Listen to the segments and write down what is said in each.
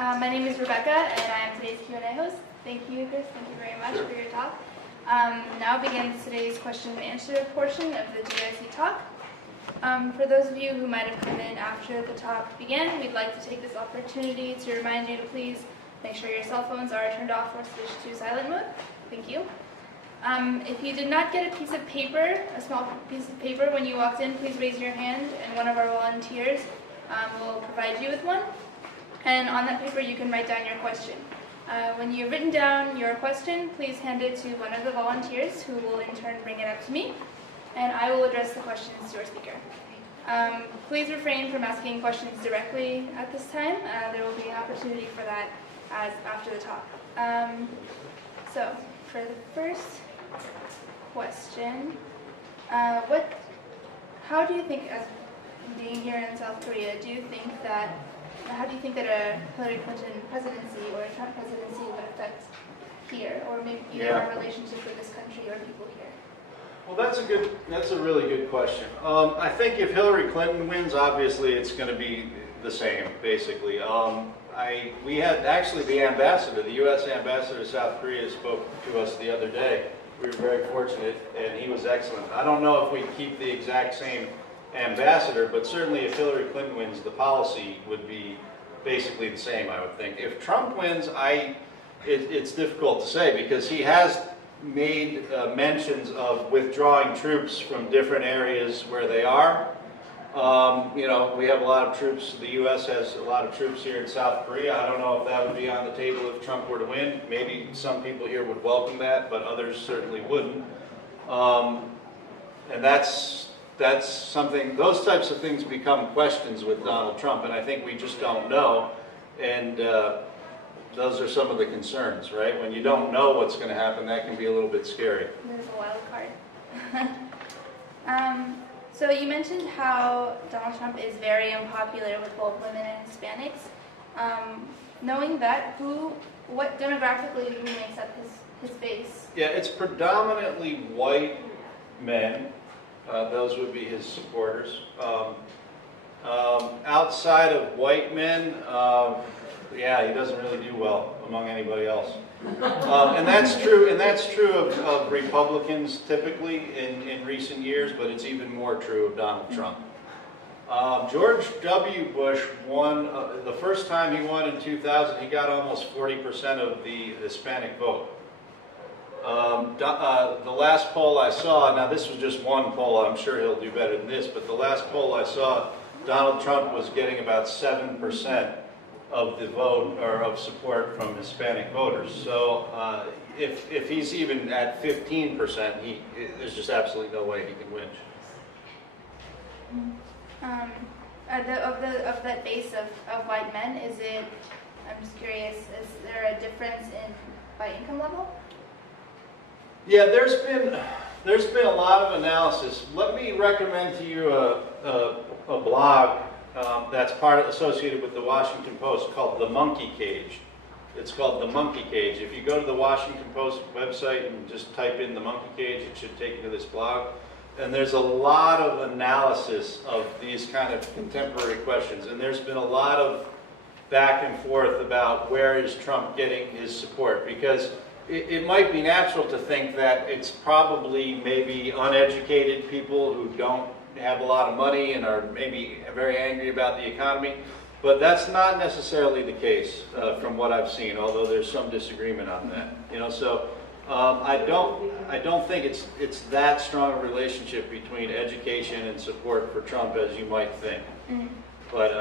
My name is Rebecca, and I am today's Q&A host. Thank you, Chris. Thank you very much for your talk. Now begins today's question and answer portion of the GIC talk. For those of you who might have come in after the talk began, we'd like to take this opportunity to remind you to please make sure your cell phones are turned off or switched to silent mode. Thank you. If you did not get a piece of paper, a small piece of paper when you walked in, please raise your hand and one of our volunteers will provide you with one. And on that paper you can write down your question. When you've written down your question, please hand it to one of the volunteers who will in turn bring it up to me, and I will address the questions to our speaker. Please refrain from asking questions directly at this time. There will be an opportunity for that after the talk. So, for the first question, how do you think, as being here in South Korea, how do you think that a Hillary Clinton presidency or a Trump presidency would affect here, or maybe our relationship with this country or people here? Well, that's a really good question. I think if Hillary Clinton wins, obviously it's going to be the same, basically. We had actually the ambassador, the U.S. ambassador to South Korea, spoke to us the other day. We were very fortunate, and he was excellent. I don't know if we keep the exact same ambassador, but certainly if Hillary Clinton wins, the policy would be basically the same, I would think. If Trump wins, it's difficult to say, because he has made mentions of withdrawing troops from different areas where they are. We have a lot of troops, the U.S. has a lot of troops here in South Korea. I don't know if that would be on the table if Trump were to win. Maybe some people here would welcome that, but others certainly wouldn't. And that's something, those types of things become questions with Donald Trump, and I think we just don't know. And those are some of the concerns, right? When you don't know what's going to happen, that can be a little bit scary. There's a wild card. So you mentioned how Donald Trump is very unpopular with both women and Hispanics. Knowing that, what demographically who makes up his base? Yeah, it's predominantly white men. Those would be his supporters. Outside of white men, he doesn't really do well among anybody else. And that's true of Republicans typically in recent years, but it's even more true of Donald Trump. George W. Bush won, the first time he won in 2000, he got almost 40% of the Hispanic vote. The last poll I saw, now this was just one poll, I'm sure he'll do better than this, but the last poll I saw, Donald Trump was getting about 7% of the vote, or of support from Hispanic voters. So if he's even at 15%, there's just absolutely no way he can win. Of that base of white men, I'm just curious, is there a difference by income level? Yeah, there's been a lot of analysis. Let me recommend to you a blog that's associated with the Washington Post called The Monkey Cage. It's called The Monkey Cage. If you go to the Washington Post website and just type in The Monkey Cage, it should take you to this blog. And there's a lot of analysis of these kind of contemporary questions. And there's been a lot of back and forth about where is Trump getting his support, because it might be natural to think that it's probably maybe uneducated people who don't have a lot of money and are maybe very angry about the economy, but that's not necessarily the case from what I've seen, although there's some disagreement on that. So I don't think it's that strong a relationship between education and support for Trump as you might think. Mm-hmm. But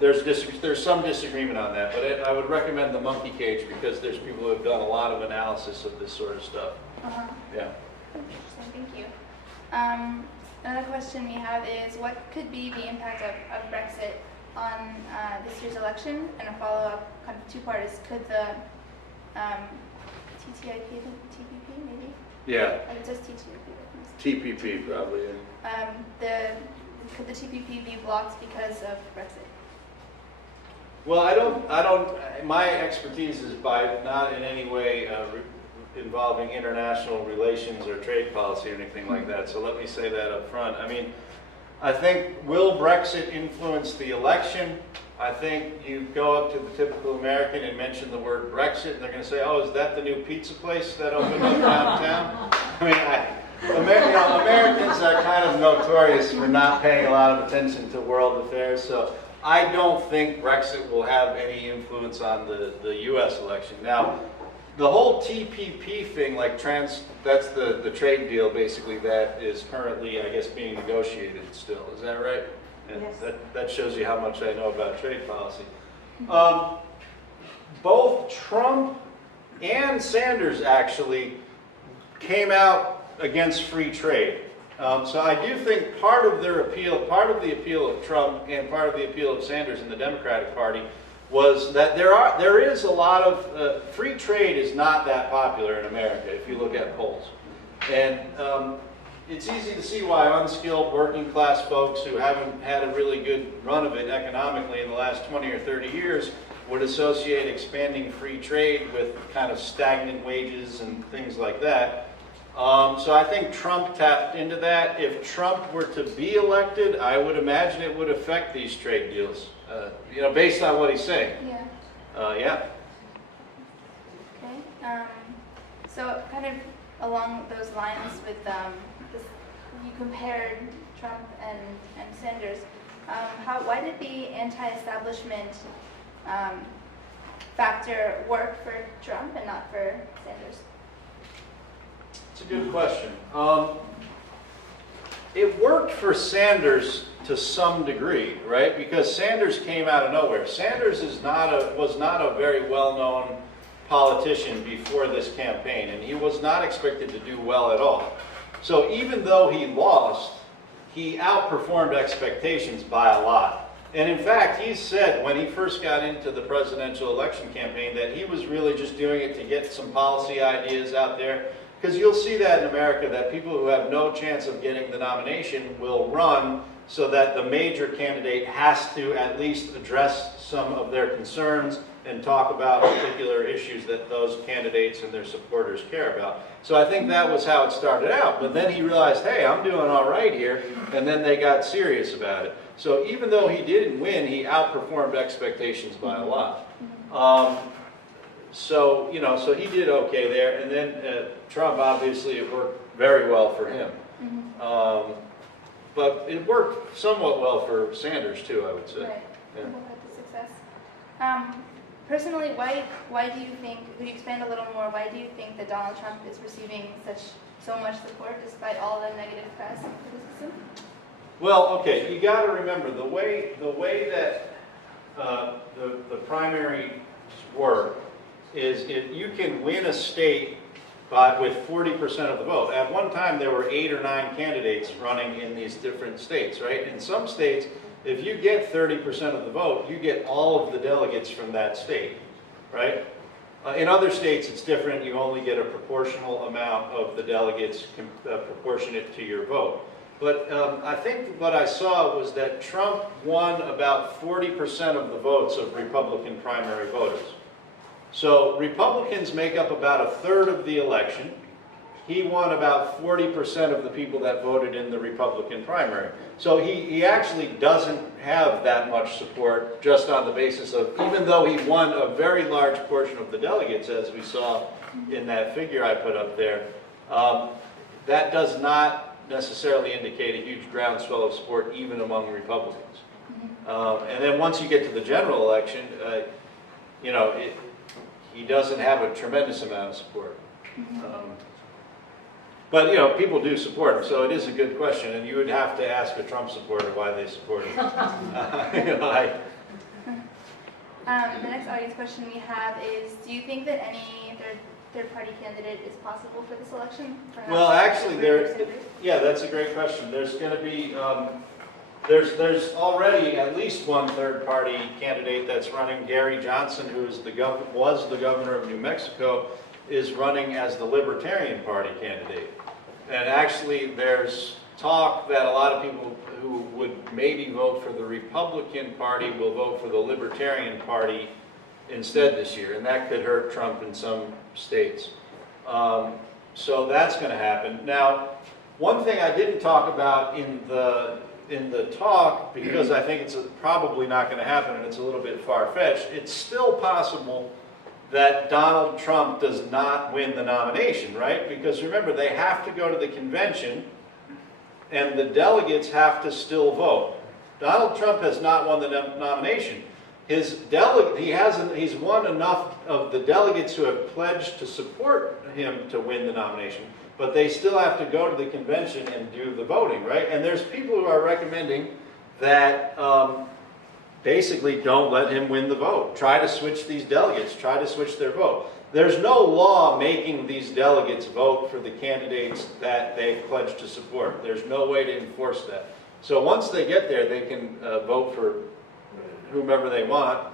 there's some disagreement on that. But I would recommend The Monkey Cage, because there's people who have done a lot of analysis of this sort of stuff. Yeah. Interesting. Thank you. Another question we have is, what could be the impact of Brexit on this year's election? And a follow-up, kind of two-part, is could the TPP maybe? Yeah. Or just TPP? TPP probably. Yeah. Could the TPP be blocked because of Brexit? Well, I don't. My expertise is not in any way involving international relations or trade policy or anything like that. So let me say that up front. I mean, I think, will Brexit influence the election? I think you go up to the typical American and mention the word Brexit, and they're going to say, oh, is that the new pizza place that opened up downtown? I mean, Americans are kind of notorious for not paying a lot of attention to world affairs, so I don't think Brexit will have any influence on the U.S. election. Now, the whole TPP thing, that's the trade deal basically that is currently, I guess, being negotiated still. Is that right? And Yes. that shows you how much I know about trade policy. Both Trump and Sanders actually came out against free trade. So I do think part of the appeal of Trump and part of the appeal of Sanders in the Democratic Party was that there is a lot of free trade is not that popular in America if you look at polls, and it's easy to see why unskilled working class folks who haven't had a really good run of it economically in the last 20 or 30 years would associate expanding free trade with kind of stagnant wages and things like that. So I think Trump tapped into that. If Trump were to be elected, I would imagine it would affect these trade deals, based on what he's saying. Yeah. Yeah. Okay. So kind of along those lines with this, you compared Trump and Sanders. Why did the anti-establishment factor work for Trump and not for Sanders? It's a good question. It worked for Sanders to some degree, right? Because Sanders came out of nowhere. Sanders was not a very well-known politician before this campaign, and he was not expected to do well at all. So even though he lost, he outperformed expectations by a lot. And in fact, he said when he first got into the presidential election campaign that he was really just doing it to get some policy ideas out there. Because you'll see that in America, that people who have no chance of getting the nomination will run so that the major candidate has to at least address some of their concerns and talk about particular issues that those candidates and their supporters care about. So I think that was how it started out. But then he realized, hey, I'm doing all right here, and then they got serious about it. So even though he didn't win, he outperformed expectations by a lot. So he did okay there, and then Trump, obviously, it worked very well for him. But it worked somewhat well for Sanders, too, I would say. Right. Yeah. People had the success. Personally, why do you think, could you expand a little more, why do you think that Donald Trump is receiving so much support despite all the negative press and criticism? Well, okay, you got to remember the way that the primaries work is if you can win a state with 40% of the vote. At one time, there were 8 or 9 candidates running in these different states, right? In some states, if you get 30% of the vote, you get all of the delegates from that state, right? In other states, it's different. You only get a proportional amount of the delegates proportionate to your vote. But I think what I saw was that Trump won about 40% of the votes of Republican primary voters. So Republicans make up about a third of the election. He won about 40% of the people that voted in the Republican primary. So he actually doesn't have that much support just on the basis of, even though he won a very large portion of the delegates, as we saw in that figure I put up there, that does not necessarily indicate a huge groundswell of support even among Republicans. And then once you get to the general election, he doesn't have a tremendous amount of support. But people do support him, so it is a good question, and you would have to ask a Trump supporter why they support him. The next audience question we have is, do you think that any third-party candidate is possible for this election? Perhaps Well, actually, Sanders? yeah, that's a great question. There's going to be, there's already at least one third-party candidate that's running. Gary Johnson, who is was the governor of New Mexico, is running as the Libertarian Party candidate. And actually, there's talk that a lot of people who would maybe vote for the Republican Party will vote for the Libertarian Party instead this year, and that could hurt Trump in some states. So that's going to happen. Now, one thing I didn't talk about in in the talk, because I think it's probably not going to happen and it's a little bit far-fetched, it's still possible that Donald Trump does not win the nomination, right? Because remember, they have to go to the convention and the delegates have to still vote. Donald Trump has not won the nomination. He's won enough of the delegates who have pledged to support him to win the nomination, but they still have to go to the convention and do the voting, right? And there's people who are recommending that basically don't let him win the vote. Try to switch these delegates, try to switch their vote. There's no law making these delegates vote for the candidates that they've pledged to support. There's no way to enforce that. So once they get there, they can vote for whomever they want.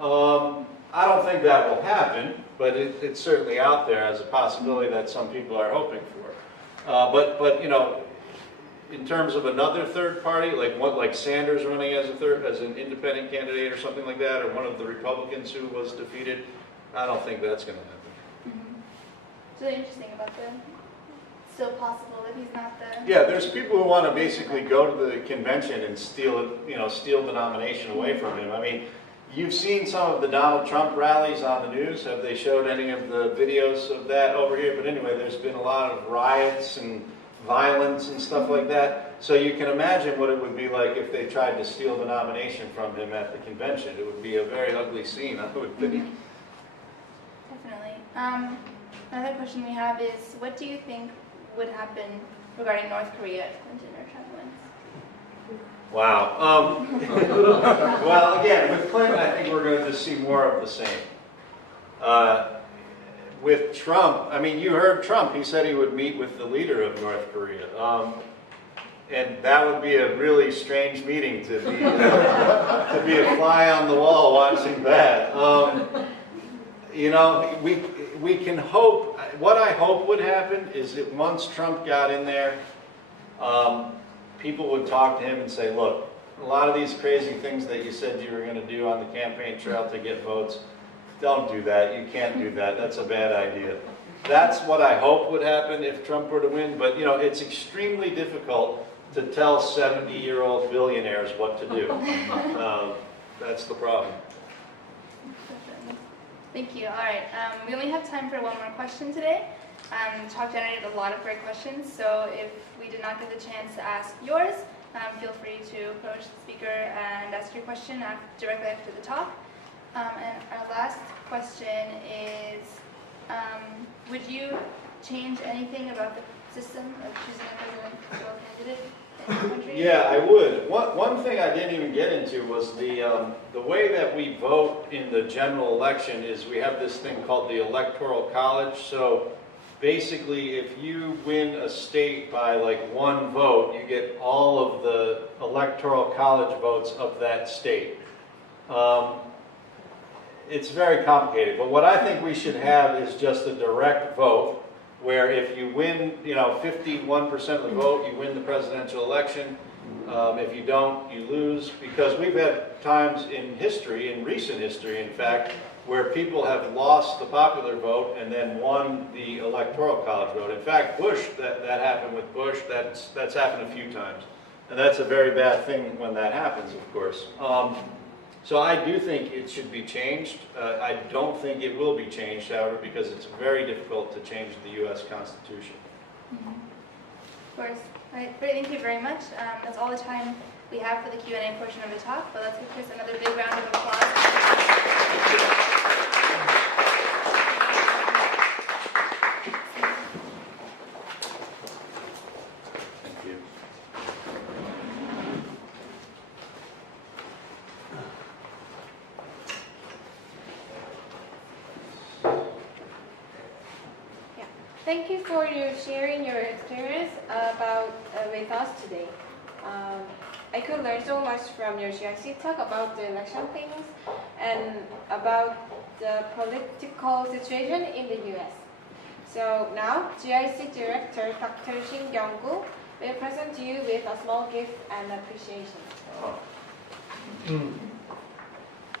I don't think that will happen, but it's certainly out there as a possibility that some people are hoping for. But you know, in terms of another third party, like Sanders running as an independent candidate or something like that, or one of the Republicans who was defeated, I don't think that's going to happen. Mm-hmm. It's really interesting about the still possible that he's not the. Yeah, there's people who want to basically go to the convention and steal the nomination away from him. I mean, you've seen some of the Donald Trump rallies on the news. Have they showed any of the videos of that over here? But anyway, there's been a lot of riots and violence and stuff like that. So you can imagine what it would be like if they tried to steal the nomination from him at the convention. It would be a very ugly scene, I would think. Definitely. Another question we have is, what do you think would happen regarding North Korea if Clinton or Trump wins? Wow. Well, again, with Clinton, I think we're going to just see more of the same. With Trump, I mean, you heard Trump. He said he would meet with the leader of North Korea. And that would be a really strange meeting to be a fly on the wall watching that. You know, we can hope. What I hope would happen is that once Trump got in there, people would talk to him and say, look, a lot of these crazy things that you said you were going to do on the campaign trail to get votes, don't do that. You can't do that. That's a bad idea. That's what I hope would happen if Trump were to win. But, you know, it's extremely difficult to tell 70-year-old billionaires what to do. That's the problem. Thank you. All right. We only have time for one more question today. Talk generated a lot of great questions, so if we did not get the chance to ask yours, feel free to approach the speaker and ask your question directly after the talk. And our last question is, would you change anything about the system of choosing a presidential candidate in the country? Yeah, I would. One thing I didn't even get into was the way that we vote in the general election is we have this thing called the Electoral College. So basically, if you win a state by like one vote, you get all of the Electoral College votes of that state. It's very complicated, but what I think we should have is just a direct vote, where if you win, 51% of the vote, you win the presidential election. If you don't, you lose. Because we've had times in history, in recent history, in fact, where people have lost the popular vote and then won the Electoral College vote. In fact, Bush, that happened with Bush. That's happened a few times, and that's a very bad thing when that happens, of course. So I do think it should be changed. I don't think it will be changed, however, because it's very difficult to change the U.S. Constitution. Mm-hmm. Of course. All right, great, thank you very much. That's all the time we have for the Q&A portion of the talk, but let's give Chris another big round of applause. Thank you. Thank you for sharing your experience with us today. I could learn so much from your GIC talk about the election things and about the political situation in the U.S. So now, GIC Director Dr. Shin Kyung-gu will present to you with a small gift and appreciation. Oh.